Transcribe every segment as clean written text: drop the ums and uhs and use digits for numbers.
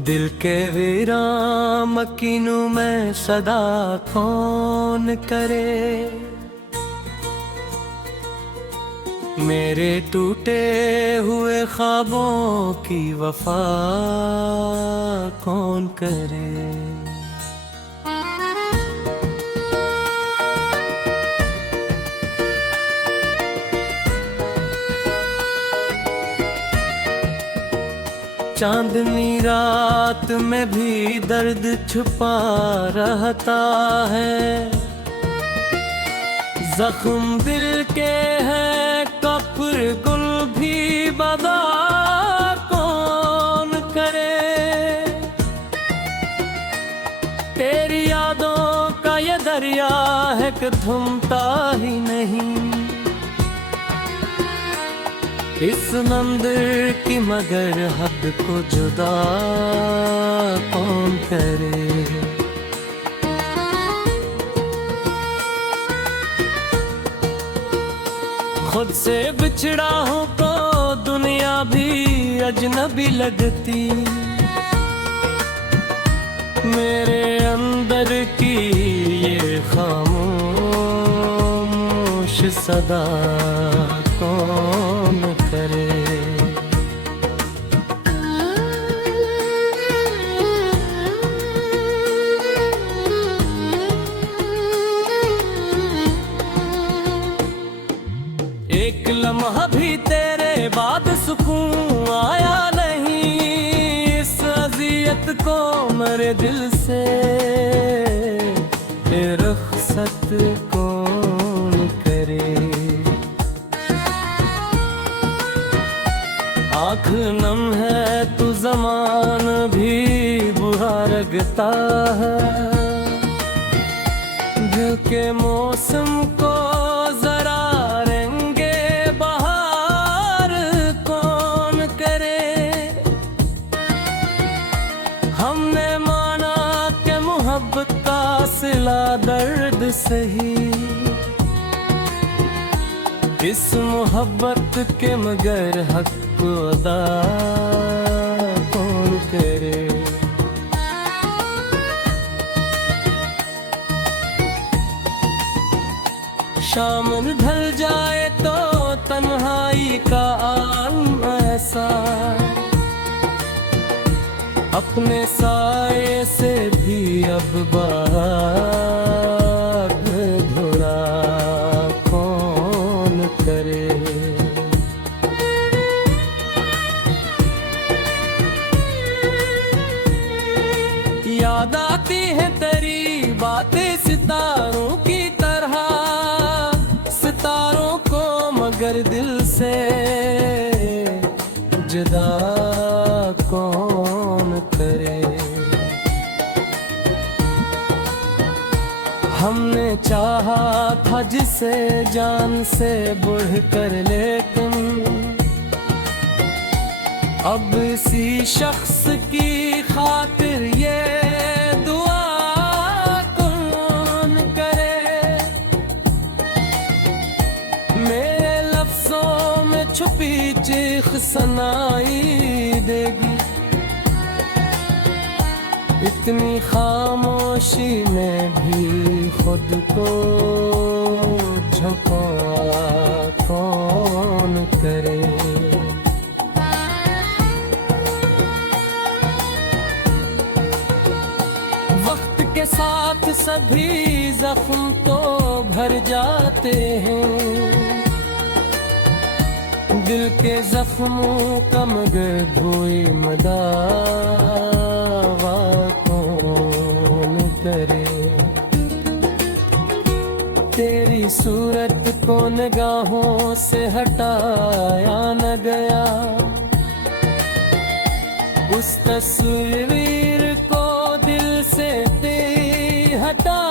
दिल के विराम किनु में सदा कौन करे। मेरे टूटे हुए ख्वाबों की वफा कौन करे। चांदनी रात में भी दर्द छुपा रहता है। जख्म दिल के हैं कब्र गुल भी बदा कौन करे। तेरी यादों का ये दरिया है कि थमता ही नहीं। इस मंदिर की मगर हद को जुदा कौन करे। खुद से बिछड़ा हूँ तो दुनिया भी अजनबी लगती। मेरे अंदर की ये खामोश सदा कौन करे। एक लम्हा भी तेरे बाद सुकून आया नहीं। इस अज़ियत को मेरे दिल से रुख़सत कौन करे। आँख नम है तो ज़मान भी बुरा लगता है। दिल के मौसम को जरा रंगे बहार कौन करे। हमने माना कि मोहब्बत का सिला दर्द सही। इस मोहब्बत के मगर हक को अदा कौन करे। शाम ढल जाए तो तन्हाई का आलम ऐसा। अपने साए से भी अब बाग धुरा कौन करे। याद आती है तेरी बातें सितारों की तरह। सितारों को मगर दिल से जुदा कौन करे। हमने चाहा था जिसे जान से बढ़कर, लेकिन अब इसी शख्स की खातिर ये दुआ कौन करे। मेरे लफ्जों में छुपी चीख सुनाई देगी। इतनी खामोशी में भी खुद को झुका कौन करे। वक्त के साथ सभी जख्म तो भर जाते हैं। दिल के जख्मों का मगर धोई मदावा कौन करे। तेरी सूरत को निगाहों से हटाया न गया। उस तस्वीर को दिल से हटा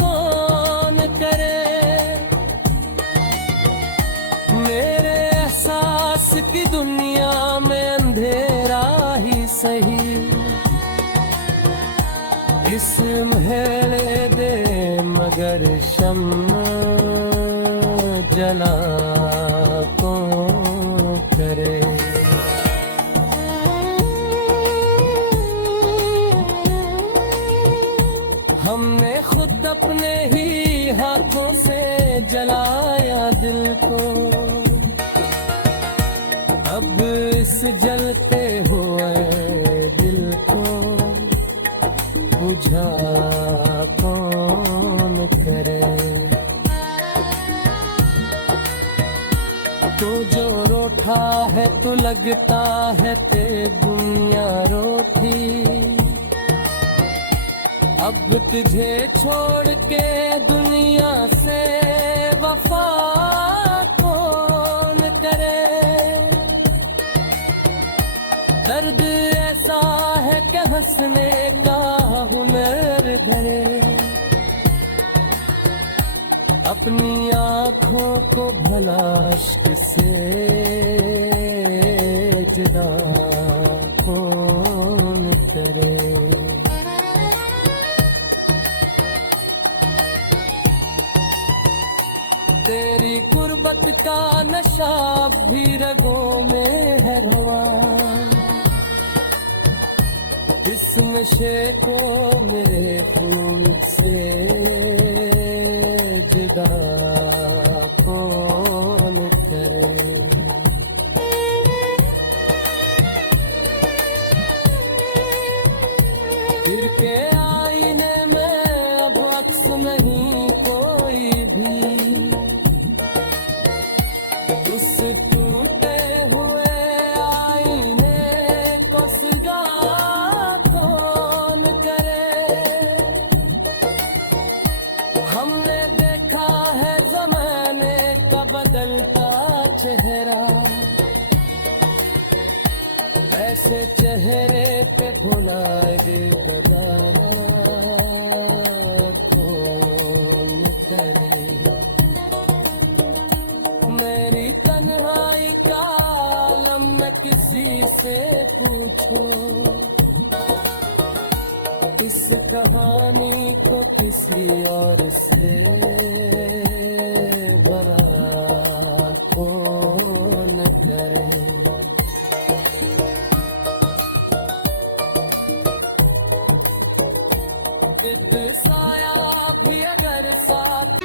कौन करे। मेरे एहसास की दुनिया में अंधेरा ही सही। इस महले दे मगर शम्मा जला कौन करे। अपने ही हाथों से जलाया दिल को, अब इस जलते हुए दिल को बुझा कौन करे। तो जो रोठा है तो लगता है ते दुनिया रोटी, अब तुझे छोड़ के दुनिया से वफा कौन करे। दर्द ऐसा है कि हंसने का हुनर धरे, अपनी आँखों को भला इश्क से जुदा कौन करे। तेरी गुर्बत का नशा भी रगों में है रवा, इस नशे को मेरे खून से जुदा कौन करे। फिर के आईने में अब अक्स नहीं कोई भी, उस टूटे हुए आईने को सजा कौन करे। हमने देखा है ज़माने का बदलता चेहरा, ऐसे चेहरे पे भुलाए गजारा कौन करे। मेरी तन्हाई का आलम न किसी से पूछो, इस कहानी को किसी और से बड़ा कौन करे। जिद साया भी अगर साथ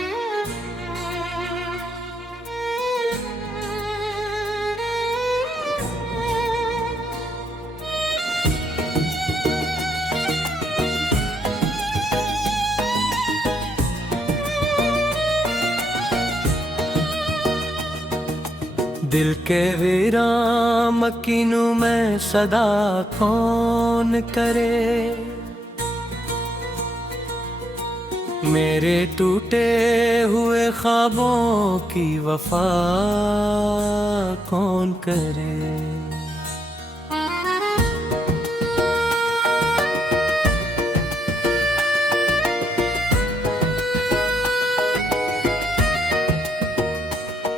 दिल के वीरान मकीनों में सदा कौन करे। मेरे टूटे हुए ख्वाबों की वफा कौन करे।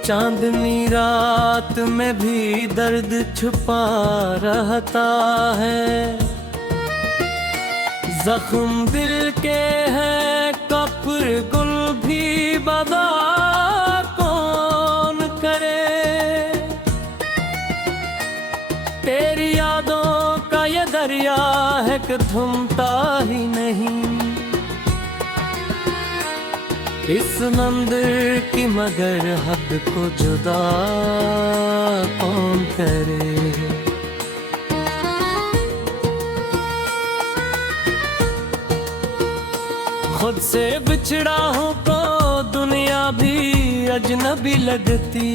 चांदनी रात में भी दर्द छुपा रहता है, जख्म दिल के हैं कब्र गुल भी बदा कौन करे। तेरी यादों का ये दरिया है कि थमता ही नहीं, इस मंदिर की मगर हद को जुदा कौन करे। खुद से बिछड़ा हूँ तो दुनिया भी अजनबी लगती,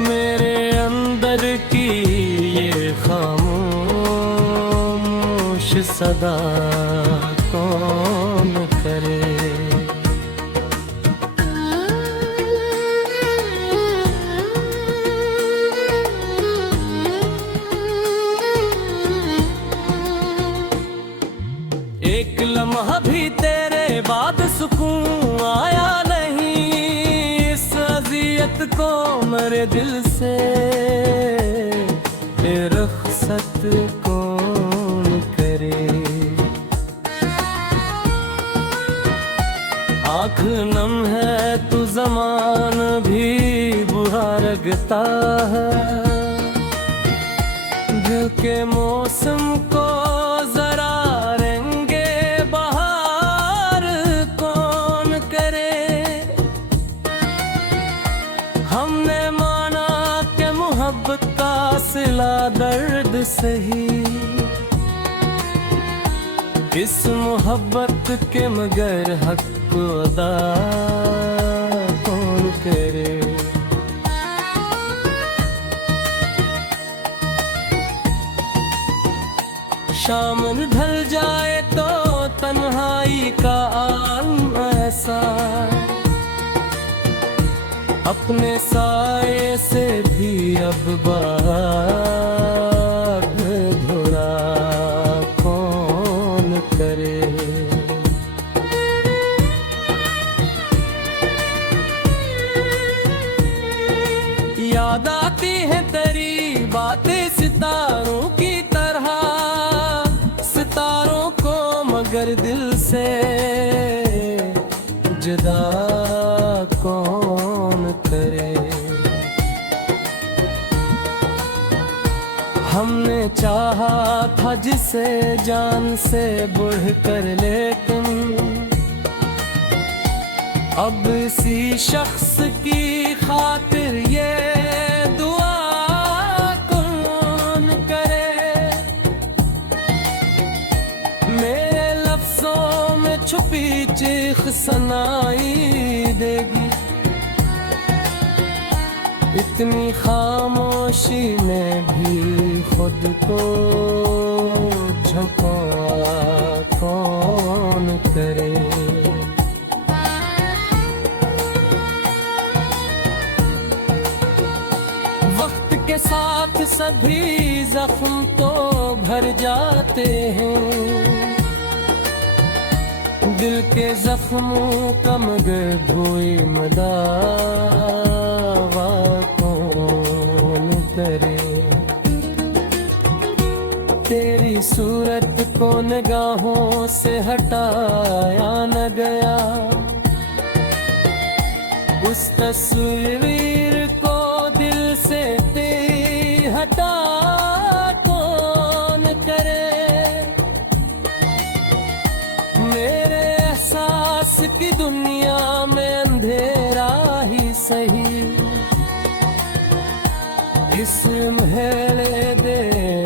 मेरे अंदर की ये खामोश सदा कौन करे। एक लम्हा भी तेरे बाद सुकून आया नहीं, इस अज़ियत को मेरे दिल से रुख़सत कौन करे। आँख नम है तो ज़मान भी बुरा लगता है, दिल के मौसम को जरा रंगे बहार हमने माना कि मोहब्बत का सिला दर्द सही, इस मोहब्बत के मगर हक अदा कौन करे। शाम ढल जाए तो तन्हाई का आलम ऐसा, अपने साए से भी अब बाग धुरा कौन करे। याद आती है तेरी बातें सितारों की तरह, सितारों को मगर दिल से जुदा कौन करे। हमने चाहा था जिसे जान से बढ़कर, लेकिन अब इसी शख्स की खातिर ये दुआ कौन करे। मेरे लफ्जों में छुपी चीख सुनाई देगी, इतनी खामोशी में भी खुद को झुका कौन करे। वक्त के साथ सभी जख्म तो भर जाते हैं, दिल के जख्मों का मगर धोई मदावा कौन करे। तेरी सूरत को निगाहों से हटाया न गया, उस तस्वीर को दिल से हटा कौन करे। मेरे एहसास की दुनिया में अंधेरा ही सही, इसम हेले दे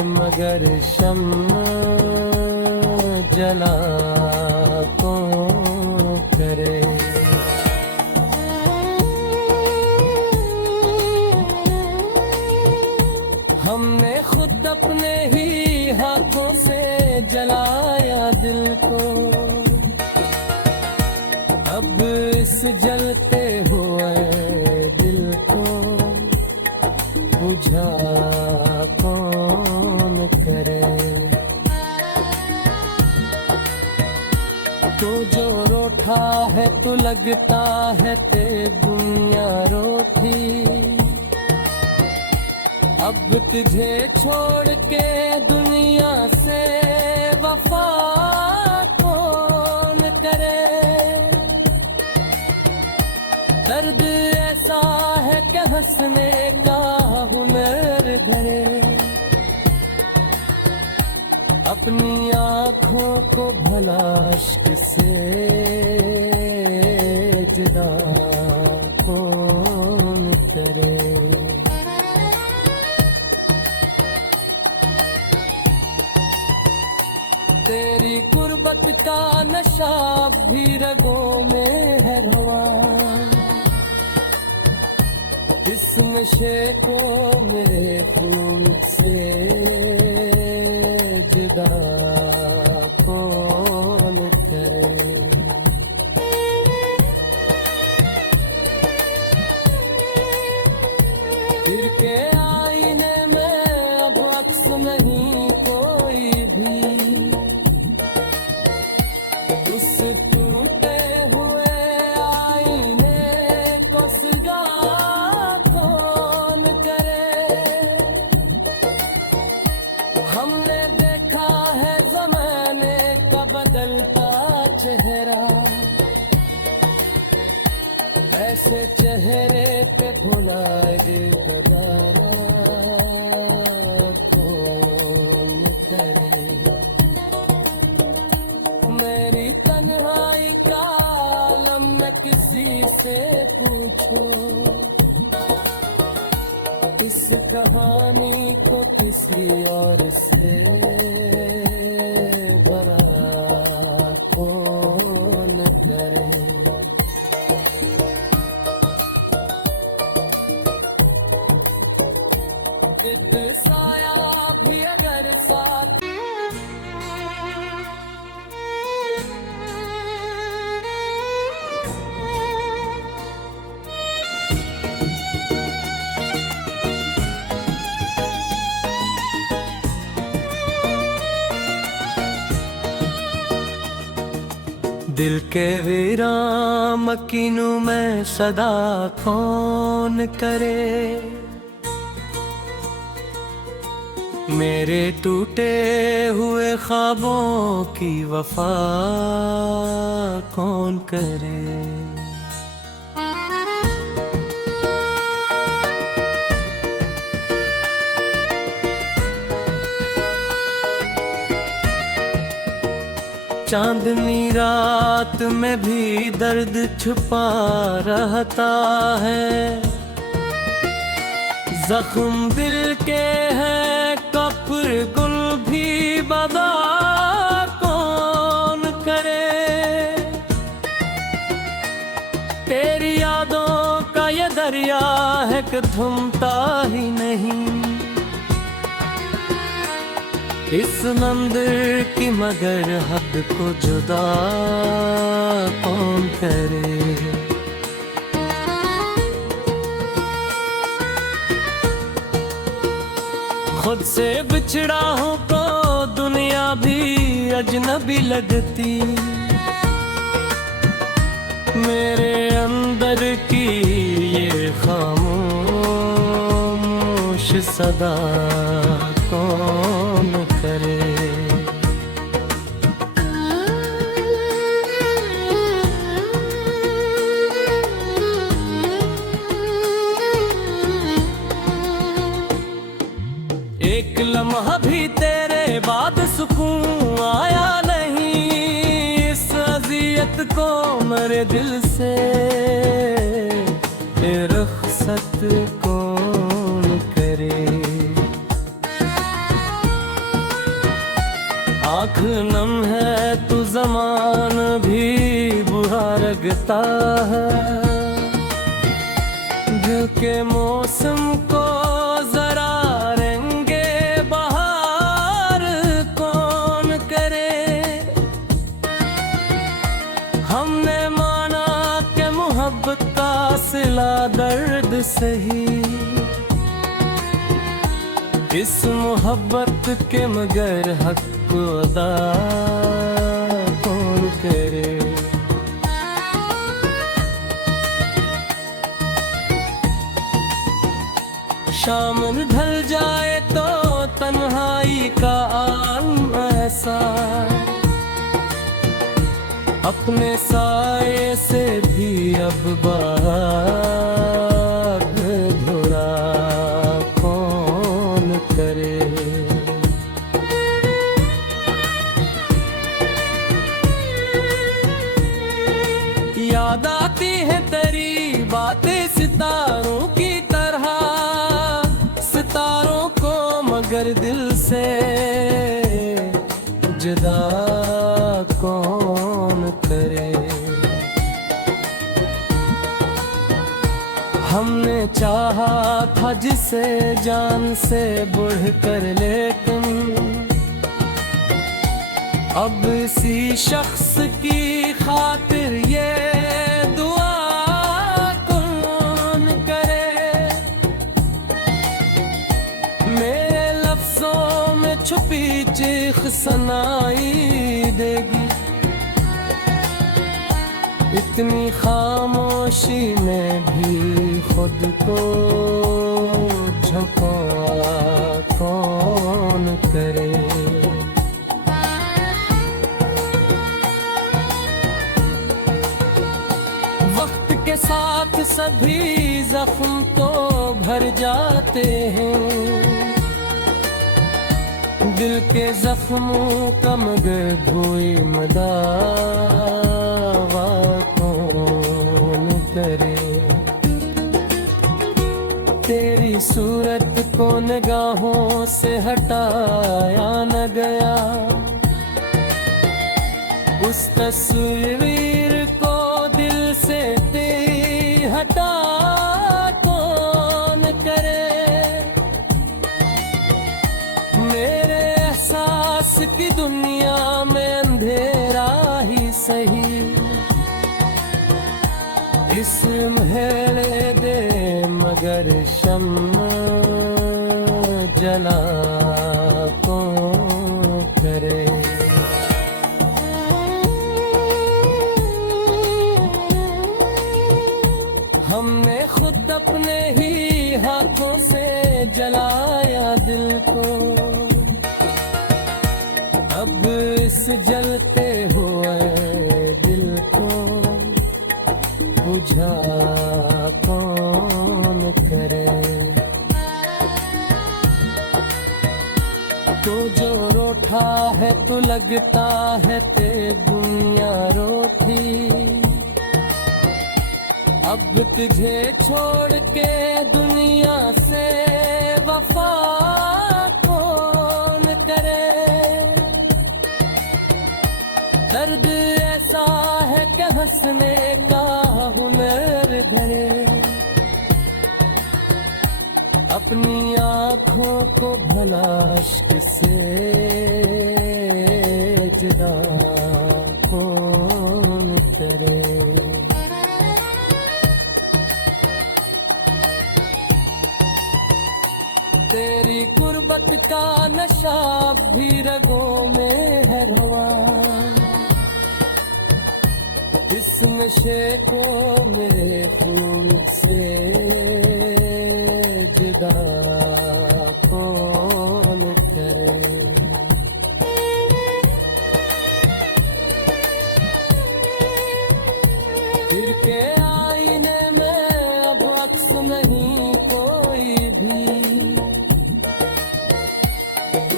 मगर शम्मा जला कौन करे। हमने खुद अपने ही हाथों से जलाया दिल को, अब इस जलते हुए दिल को बुझा कौन करे। तो जो रोठा है तो लगता है ते दुनिया रोटी, अब तुझे छोड़ के दुनिया से वफा कौन करे। दर्द ऐसा है कि हंसने का हुनर धरे, अपनी आँखों को भला इश्क से जुदा कौन करे। तेरी गुर्बत का नशा भी रगों में है रवा, इस नशे को मेरे खून से जुदा कौन करे। दिल के आईने में अब अक्स नहीं कोई भी, उस टूटे हुए आईने को सजा कौन करे। हमने देखा है ज़माने का बदलता चेहरा, ऐसे चेहरे पे भुलाए दोबारा कौन करे। मेरी तन्हाई का आलम न किसी से पूछो, इस कहानी को किसी और से बड़ा कौन करे। जिद साया भी अगर साथ दिल के वीरान कीनू में सदा कौन करे। मेरे टूटे हुए ख्वाबों की वफा कौन करे। चांदनी रात में भी दर्द छुपा रहता है। जख्म दिल के हैं कब्र गुल भी बदा कौन करे। तेरी यादों का ये दरिया है कि थमता ही नहीं। इस मंदिर की मगर हद को जुदा कौन करे। खुद से बिछड़ा हूँ तो दुनिया भी अजनबी लगती। मेरे अंदर की ये खामोश सदा कौन करे। एक लम्हा भी तेरे बाद सुकून आया नहीं। इस अज़ियत को मेरे दिल से रुख़सत कौन करे। आँख नम है तो ज़मान भी बुरा लगता है। दिल के मौसम को जरा रंगे बहार कौन करे। हमने माना कि मोहब्बत का सिला दर्द सही। इस मोहब्बत के मगर हक अदा कौन करे। शाम ढल जाए तो तन्हाई का आलम ऐसा। अपने साए से भी अब बाग धुरा कौन करे। याद आती है तेरी बातें सितारों की तरह। सितारों को मगर दिल से जुदा कौन करे। हमने चाहा था जिसे जान से बढ़कर, लेकिन अब इसी शख्स की खातिर ये दुआ कौन करे। मेरे लफ्जों में छुपी चीख सुनाई देगी। इतनी खामोशी में भी खुद को झुका कौन करे। वक्त के साथ सभी जख्म तो भर जाते हैं। दिल के जख्मों का मगर धोई मदावा कौन करे। तेरी सूरत को निगाहों से हटाया न गया, उस तस्वीर को दिल से तेरी हटा कौन करे। मेरे एहसास की दुनिया में अंधेरा ही सही, इसमें दे मगर शम्मा जला कौन करे। हमने खुद अपने ही हाथों से जलाया दिल को, अब इस जलते हुए दिल को बुझा कौन करे। तो जो रोठा है तो लगता है ते दुनिया रोटी, अब तुझे छोड़ के दुनिया से वफा कौन करे। दर्द ऐसा है कि हंसने का हुनर धरे, अपनी आँखों को भला इश्क से जुदा कौन करे। तेरी गुर्बत का नशा भी रगों में है रवा, इस नशे को मेरे खून से जुदा कौन करे। फिर के आईने में अब अक्स नहीं कोई भी,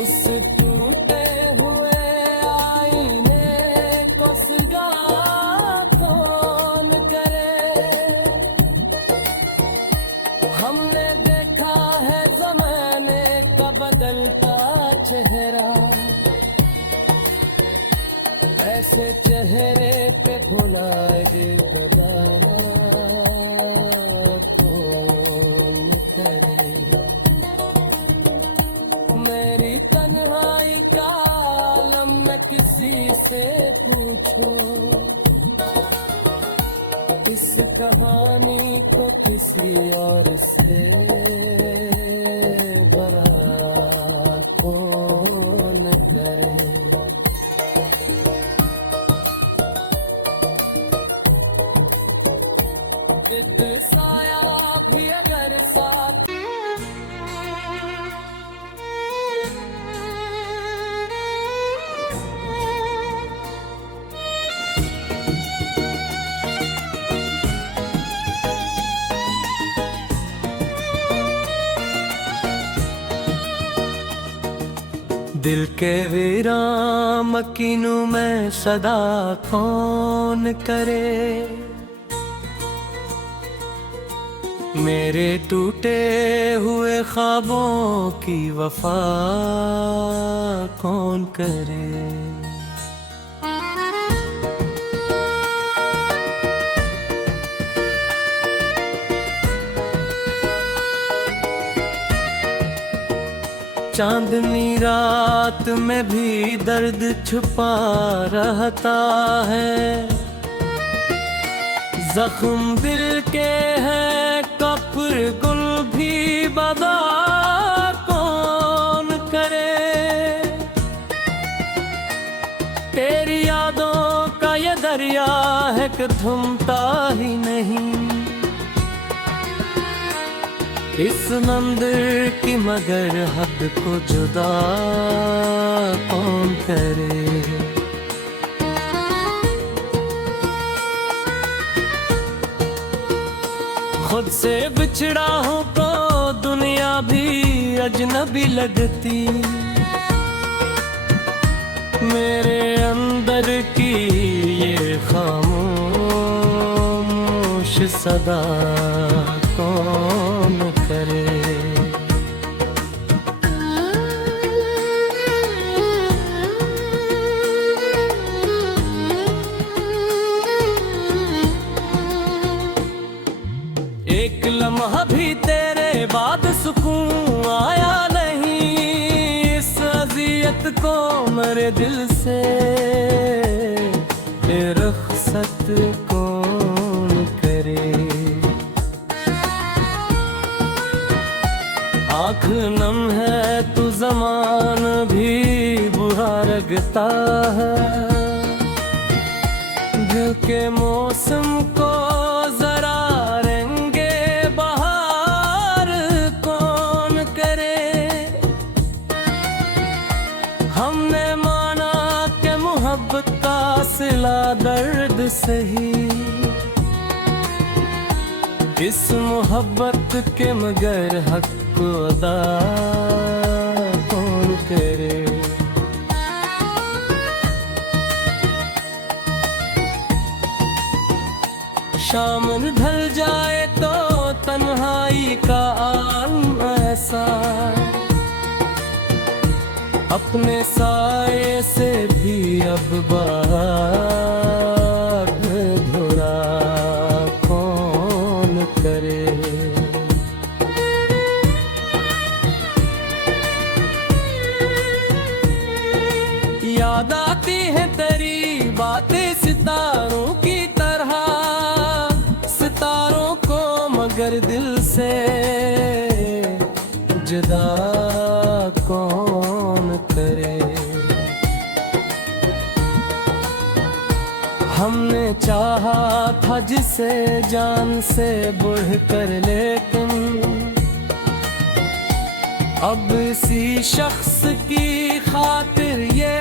उस टूटे हुए आईने को सजा कौन करे। हमने देखा है ज़माने का बदलता चेहरा, ऐसे चेहरे पे भुलाए दोबारा कौन करे। मेरी तन्हाई का आलम न किसी से पूछो, इस कहानी को किसी और से बड़ा कौन करे। जिद साया भी अगर साथ, दिल के वीरान मकीनों में सदा कौन करे। मेरे टूटे हुए ख्वाबों की वफा कौन करे। चांदनी रात में भी दर्द छुपा रहता है, जख्म दिल के हैं कब्र गुल भी बदा कौन करे। तेरी यादों का ये दरिया है कि थमता ही नहीं, इस मंदिर की मगर हद को जुदा कौन करे। खुद से बिछड़ा हूँ तो दुनिया भी अजनबी लगती, मेरे अंदर की ये खामोश सदा कौन करे। सुकून आया नहीं, इस अज़ियत को मेरे दिल से रुख़्सत कौन करे। आँख नम है तो ज़मान भी बुरा लगता है, दिल के मौसम को जरा रंगे बहार कौन करे। हमने माना कि मोहब्बत का सिला दर्द सही, इस मोहब्बत के मगर हक को अदा कौन करे। शाम ढल जाए तो तन्हाई का आलम ऐसा, अपने साए से भी अब बाहर धुरा कौन करे। याद आती है तेरी बातें सितारों की तरह, सितारों को मगर दिल से जुदा कौन करे। हमने चाहा था जिसे जान से बढ़कर, लेकिन अब इसी शख्स की खातिर ये